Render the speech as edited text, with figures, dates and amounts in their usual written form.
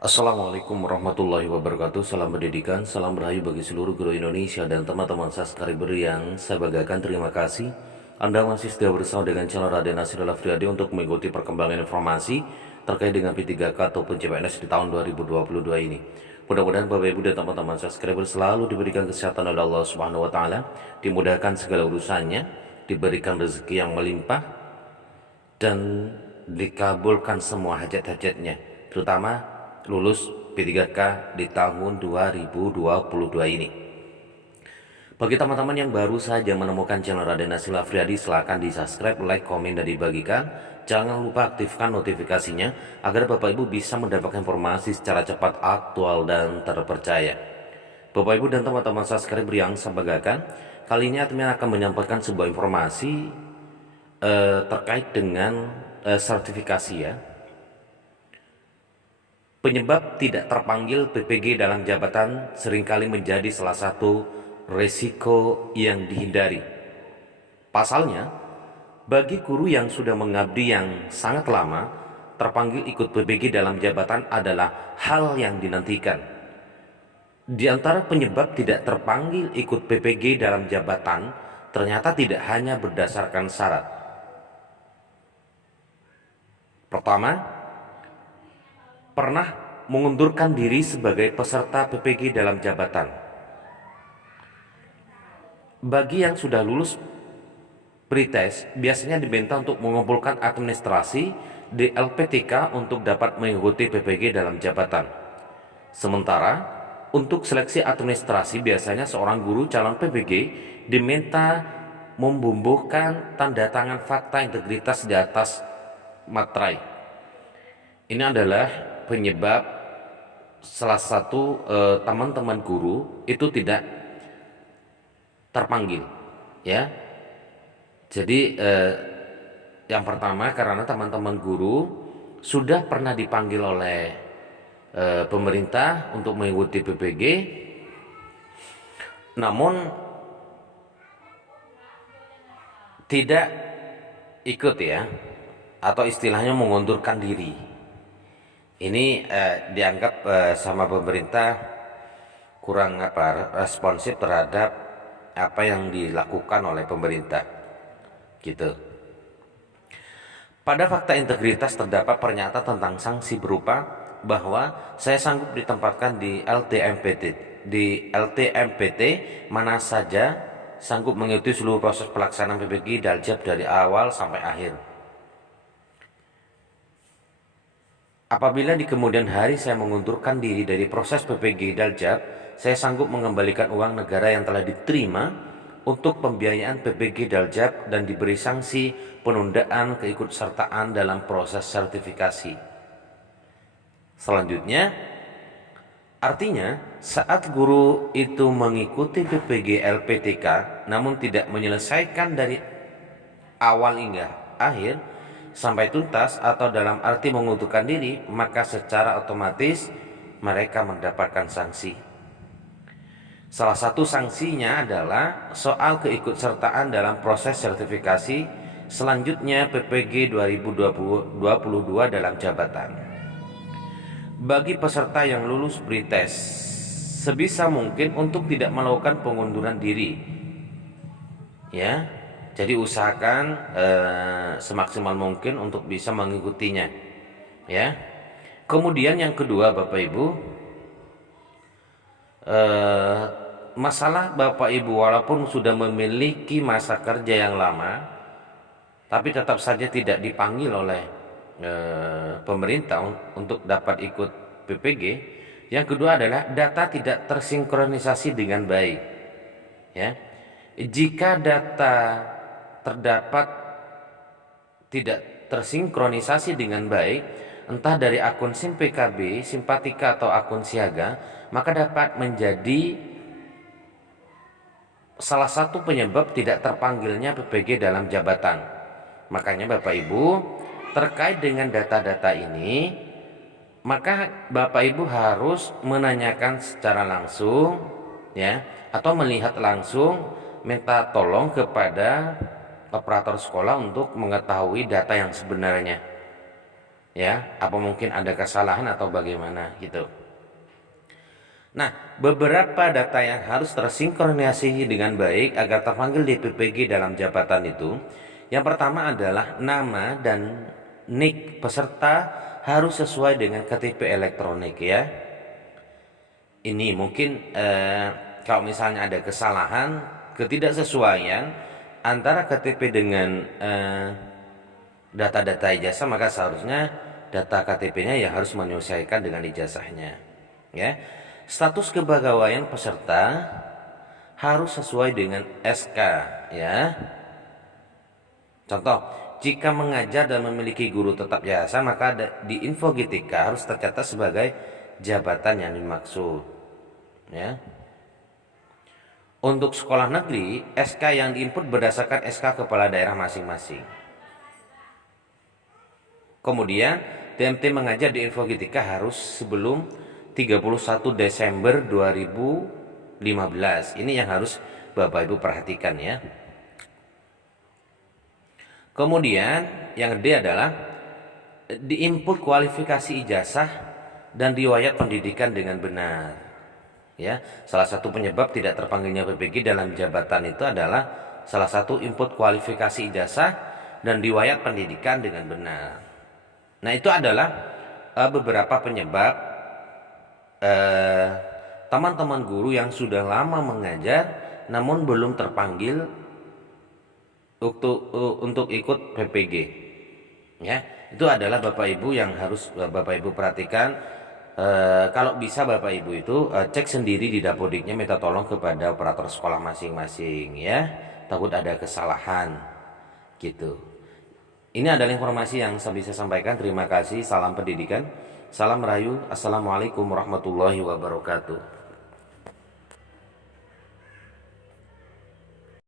Assalamualaikum warahmatullahi wabarakatuh. Salam pendidikan, salam rahayu bagi seluruh guru Indonesia dan teman-teman subscriber yang saya banggakan. Terima kasih Anda masih setia bersama dengan channel Raden Nasrullah Afriyadi untuk mengikuti perkembangan informasi terkait dengan P3K ataupun CPNS di tahun 2022 ini. Mudah-mudahan Bapak Ibu dan teman-teman subscriber selalu diberikan kesehatan oleh Allah Subhanahu wa taala, dimudahkan segala urusannya, diberikan rezeki yang melimpah dan dikabulkan semua hajat-hajatnya, terutama lulus P3K di tahun 2022 ini. Bagi teman-teman yang baru saja menemukan channel Raden Nasrullah Afriyadi, silahkan di subscribe, like, komen, dan dibagikan. Jangan lupa aktifkan notifikasinya agar Bapak Ibu bisa mendapatkan informasi secara cepat, aktual, dan terpercaya. Bapak Ibu dan teman-teman subscriber yang saya banggakan, kali ini admin akan menyampaikan sebuah informasi terkait dengan sertifikasi ya. Penyebab tidak terpanggil PPG dalam jabatan seringkali menjadi salah satu resiko yang dihindari. Pasalnya, bagi guru yang sudah mengabdi yang sangat lama, terpanggil ikut PPG dalam jabatan adalah hal yang dinantikan. Di antara penyebab tidak terpanggil ikut PPG dalam jabatan, ternyata tidak hanya berdasarkan syarat. Pertama, pernah mengundurkan diri sebagai peserta PPG dalam jabatan. Bagi yang sudah lulus pretest, biasanya diminta untuk mengumpulkan administrasi di LPTK untuk dapat mengikuti PPG dalam jabatan. Sementara, untuk seleksi administrasi biasanya seorang guru calon PPG diminta membubuhkan tanda tangan fakta integritas di atas materai. Ini adalah penyebab salah satu teman-teman guru itu tidak terpanggil ya. Jadi yang pertama karena teman-teman guru sudah pernah dipanggil oleh pemerintah untuk mengikuti PPG, namun tidak ikut ya, atau istilahnya mengundurkan diri. Ini dianggap sama pemerintah kurang responsif terhadap apa yang dilakukan oleh pemerintah gitu. Pada fakta integritas terdapat pernyataan tentang sanksi berupa bahwa saya sanggup ditempatkan di LTMPT mana saja, sanggup mengikuti seluruh proses pelaksanaan PPG Daljab dari awal sampai akhir. Apabila di kemudian hari saya mengundurkan diri dari proses PPG Daljab, saya sanggup mengembalikan uang negara yang telah diterima untuk pembiayaan PPG Daljab dan diberi sanksi penundaan keikutsertaan dalam proses sertifikasi. Selanjutnya, artinya saat guru itu mengikuti PPG LPTK namun tidak menyelesaikan dari awal hingga akhir sampai tuntas atau dalam arti mengundurkan diri, maka secara otomatis mereka mendapatkan sanksi. Salah satu sanksinya adalah soal keikutsertaan dalam proses sertifikasi selanjutnya PPG 2022 dalam jabatan. Bagi peserta yang lulus pretest, sebisa mungkin untuk tidak melakukan pengunduran diri ya. Jadi usahakan semaksimal mungkin untuk bisa mengikutinya ya. Kemudian yang kedua Bapak Ibu, masalah Bapak Ibu walaupun sudah memiliki masa kerja yang lama tapi tetap saja tidak dipanggil oleh pemerintah untuk dapat ikut PPG. Yang kedua adalah data tidak tersinkronisasi dengan baik ya. Jika data terdapat tidak tersinkronisasi dengan baik, entah dari akun SIM PKB, Simpatika atau akun siaga, maka dapat menjadi salah satu penyebab tidak terpanggilnya PPG dalam jabatan. Makanya Bapak Ibu, terkait dengan data-data ini, maka Bapak Ibu harus menanyakan secara langsung ya, atau melihat langsung, minta tolong kepada operator sekolah untuk mengetahui data yang sebenarnya Ya, apa mungkin ada kesalahan atau bagaimana gitu. Nah, beberapa data yang harus tersinkronisasi dengan baik agar terpanggil di PPG dalam jabatan itu, yang pertama adalah nama dan NIK peserta harus sesuai dengan KTP elektronik ya. Ini mungkin kalau misalnya ada kesalahan, ketidaksesuaian antara KTP dengan data-data ijazah, maka seharusnya data KTP-nya ya harus menyesuaikan dengan ijazahnya. Ya, status kepegawaian peserta harus sesuai dengan SK. Ya, contoh, jika mengajar dan memiliki guru tetap yayasan, maka di info GTK harus tercatat sebagai jabatan yang dimaksud. Ya. Untuk sekolah negeri, SK yang diinput berdasarkan SK kepala daerah masing-masing. Kemudian, TMT mengajar di info GTK harus sebelum 31 Desember 2015. Ini yang harus Bapak Ibu perhatikan ya. Kemudian yang D adalah diinput kualifikasi ijazah dan riwayat pendidikan dengan benar. Ya, salah satu penyebab tidak terpanggilnya PPG dalam jabatan itu adalah salah satu input kualifikasi ijazah dan riwayat pendidikan dengan benar. Nah, itu adalah beberapa penyebab teman-teman guru yang sudah lama mengajar namun belum terpanggil untuk ikut PPG. Ya, itu adalah Bapak Ibu yang harus Bapak Ibu perhatikan. Kalau bisa Bapak Ibu itu cek sendiri di Dapodiknya, minta tolong kepada operator sekolah masing-masing ya, takut ada kesalahan gitu. Ini adalah informasi yang saya bisa sampaikan. Terima kasih, salam pendidikan, salam rahayu, assalamualaikum warahmatullahi wabarakatuh.